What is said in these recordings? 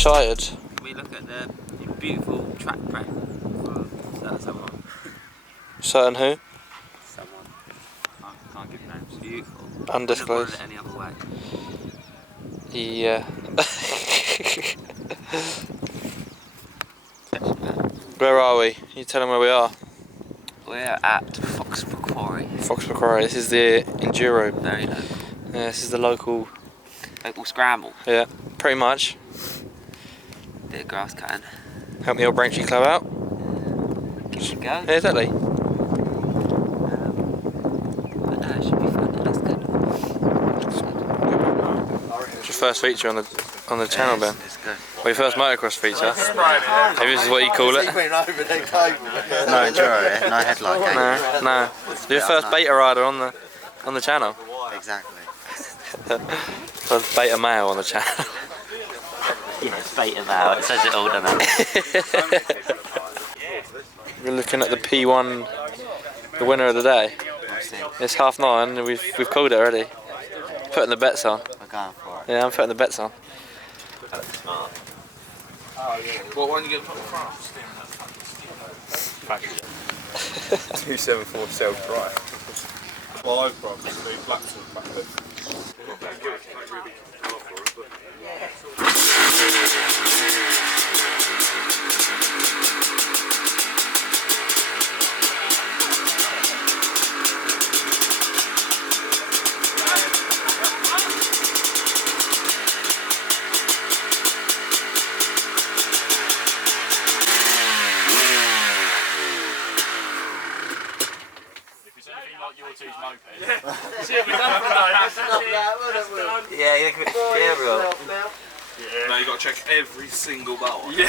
excited. Can we look at the beautiful track prep for someone? Certain who? Someone. I can't give names. Beautiful. Undisclosed. Wouldn't have wanted it any other way. Yeah. Where are we? You tell them where we are. We're at Foxborough Quarry. Foxborough Quarry. This is the enduro. Very local. Yeah, this is the local scramble. Yeah, pretty much. Bit of grass cutting. Help the old Braintree club out. Give it a go. Yeah, exactly. But no, it should be fun. It looks good. It's your first feature on the channel, Ben. It's good. Well, your first motocross feature. Maybe this is what you call it. No enduro, yeah? No headlight game. No. You're your first beta rider on the channel. Exactly. First beta male on the channel. Yeah, it's beta male. It says it all, doesn't it? We're looking at the P1, the winner of the day. It's 9:30 and we've called it already. Putting the bets on. We're going for it. Yeah, I'm putting the bets on. What one you get put in front? 274 self-drive. Well, I've got the Blaxhall back there. Yeah, everyone. Now you got to check every single barrel. Yeah.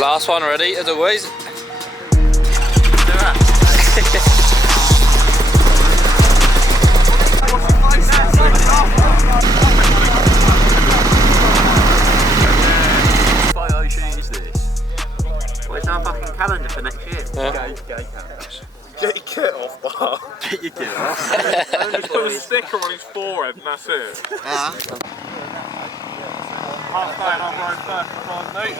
Last one already, as always. Where's our fucking calendar for next year? Yeah. Get your kit off, bar. Get your kit off. Just put a sticker on his forehead and that's it. Half day and I'm right back. Mate.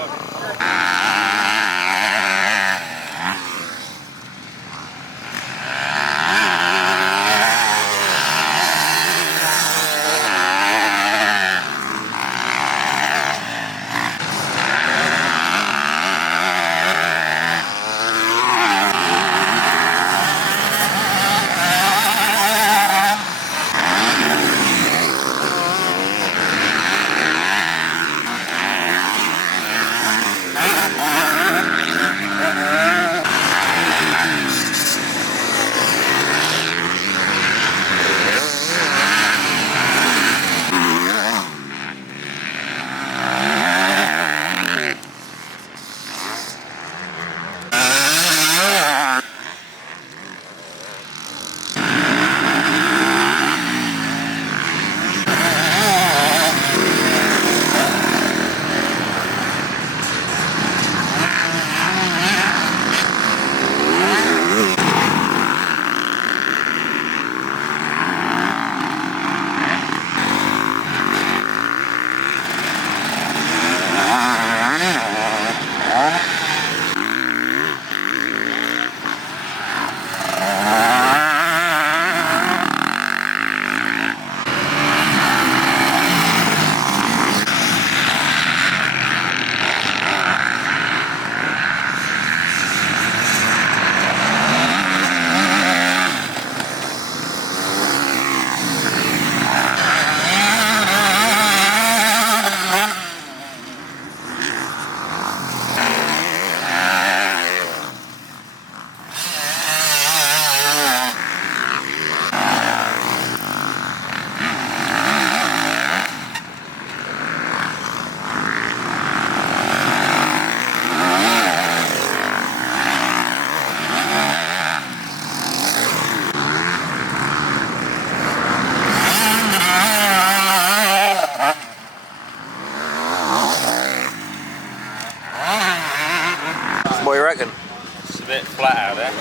bit flat out there.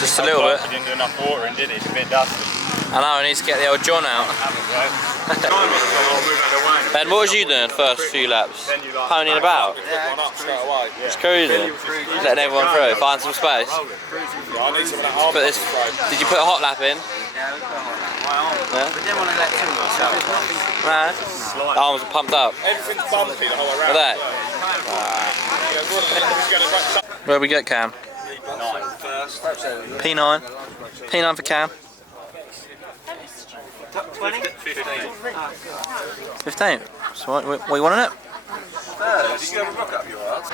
Just a little bit. He didn't do enough watering, did he? It's a bit dusty. I know, I need to get the old John out. Ben, what was you doing first few laps? Ponying about? Just cruising. Letting everyone through, find some space. Put this, did you put a hot lap in? Yeah, we put a hot lap. Yeah? We didn't want to let too much out. Nah. The arms are pumped up. Everything's bumpy the whole way around. Look at that. Where we get Cam? P9. P9 for Cam. 20? 15. So what you want in it? Did you have a rock up your arse?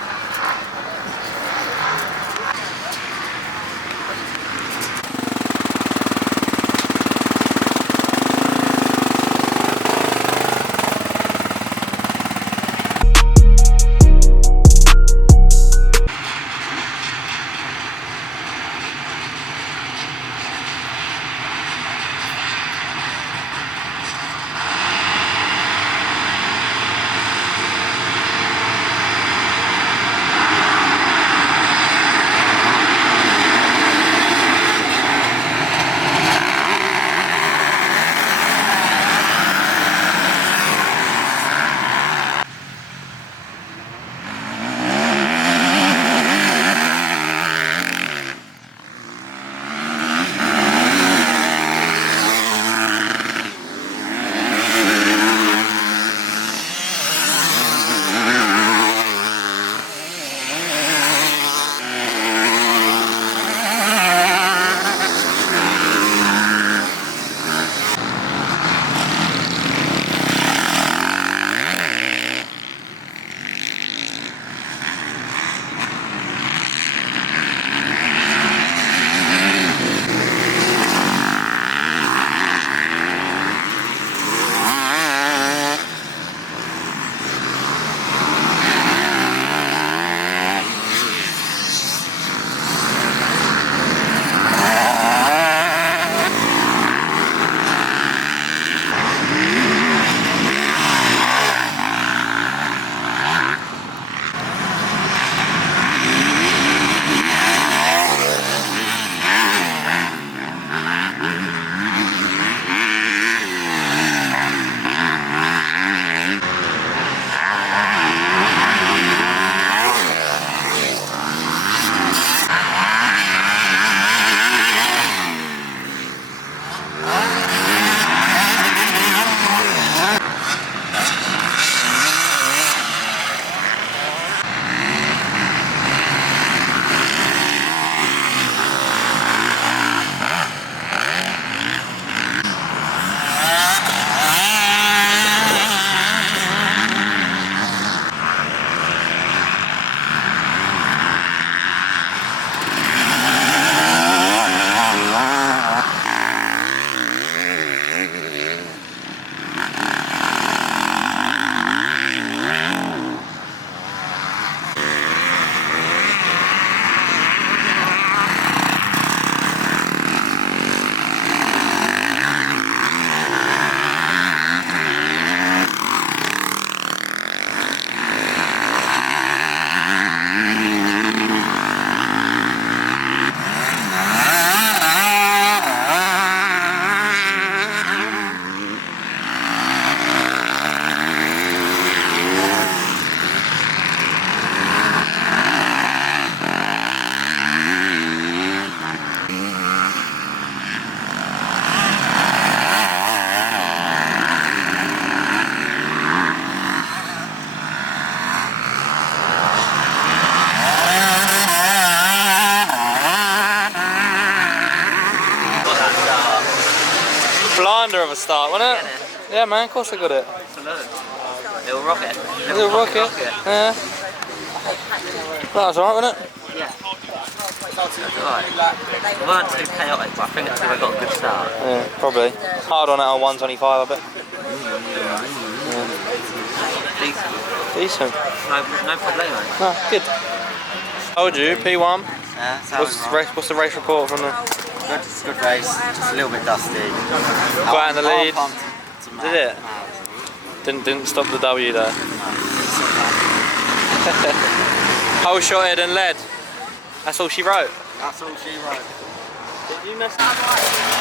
Blinder of a start, wasn't it? Yeah, man, of course I got it. Little rocket. Little rocket. Yeah. That was alright, wasn't it? Yeah. Alright. It weren't too chaotic, but I think it's because I got a good start. Yeah, probably. Hard on it on 125, I bet. Decent. Decent. No problemo. No, good. Told you, P1. Yeah, What's the race report from the... Good, it's a good race, just a little bit dusty. Got out in the lead. Did Did it? Didn't stop the W there. Whole shotted and led. That's all she wrote. That's all she wrote. Did you mess up?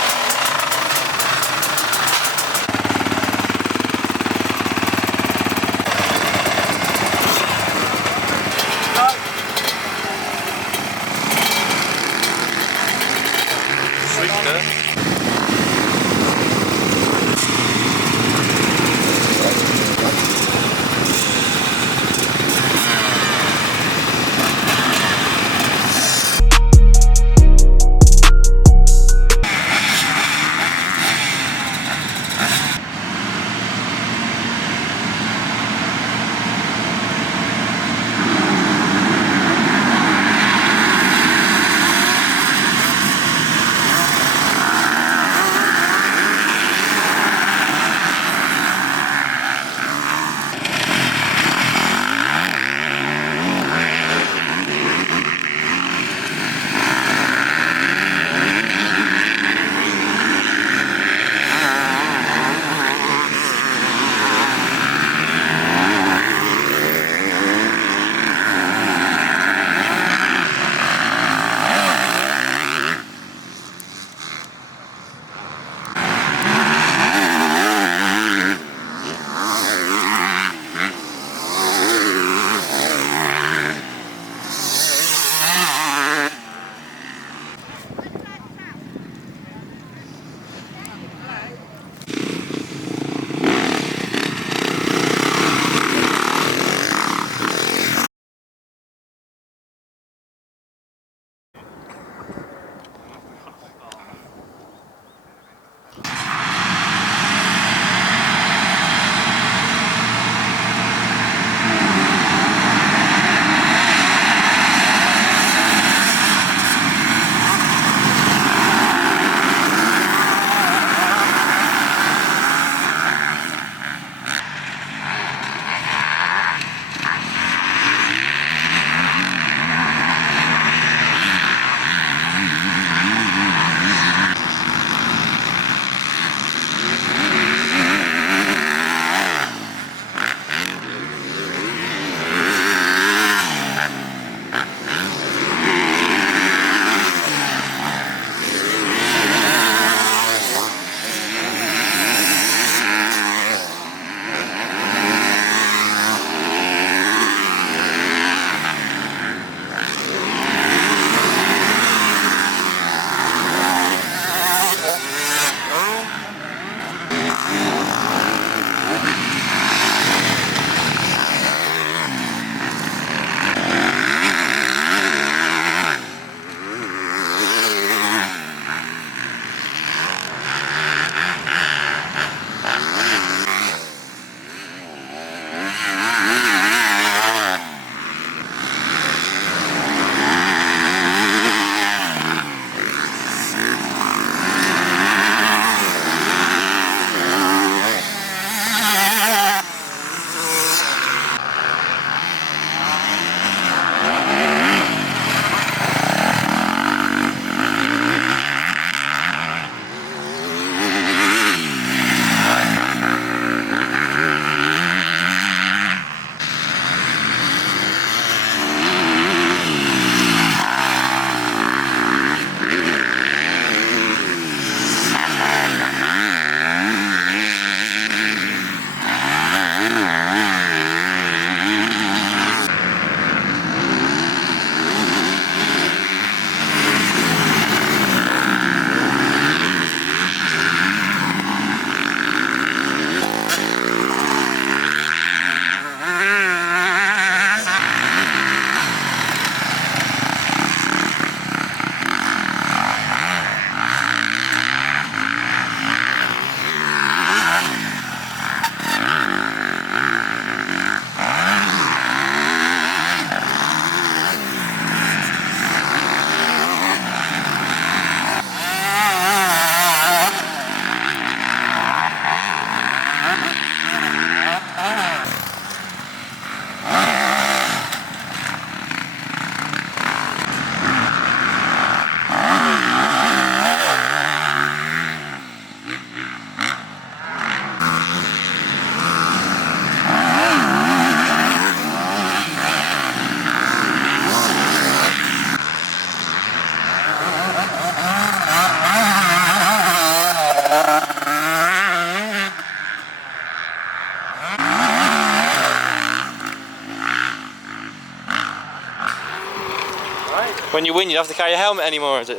When you win, you don't have to carry a helmet anymore. Is that?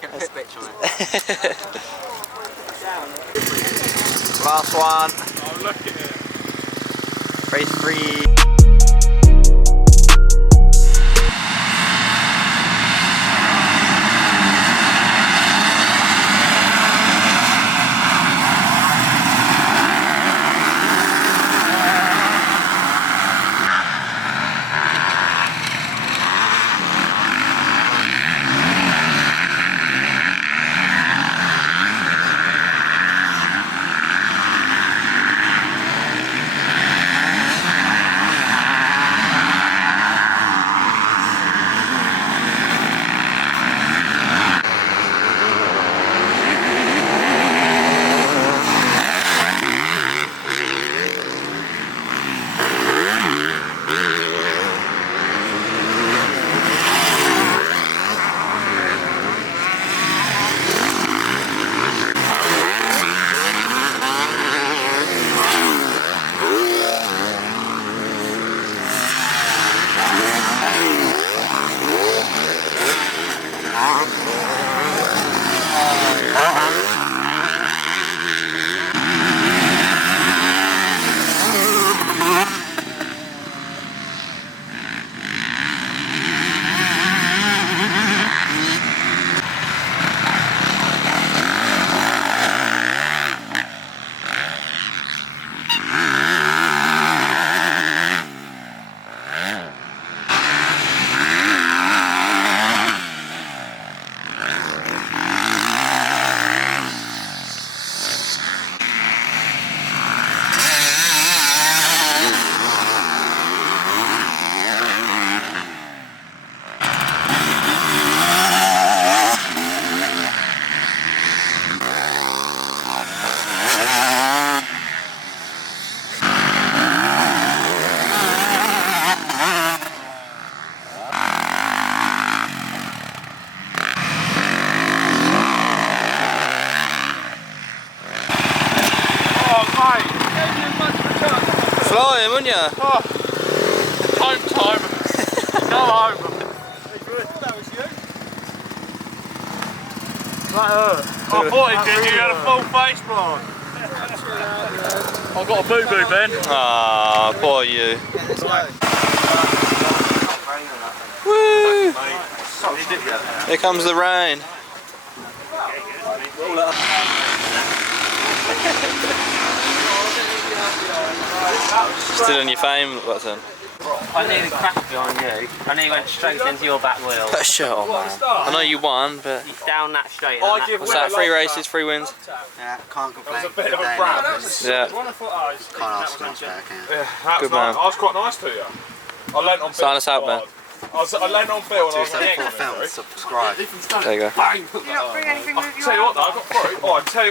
Get a pit bitch on it. Last one. Oh, look at it. Race 3. Flying, wouldn't you? Oh, time. Go home. That was you. I thought he did, you had a full face plant. I've got a boo-boo, Ben. Ah, poor you. Yeah, let's go. Woo! Here comes the rain. Still in your fame, Watson. I nearly crashed behind you. I nearly went straight into your back wheel. Put a shirt on, man. I know you won, but... Down that straight. And What's that, 3 races, 3 wins? Yeah, can't complain. That was a bit of a brand. Yeah. Can't ask for much better, can you? Good man. I was quite nice to you. I leant on Phil. Sign us out, Ben. I leant on Phil and I was like, Film, subscribe. There you go. bang! You not bring anything with you? Tell you what though, I've got 3. Oh, I tell you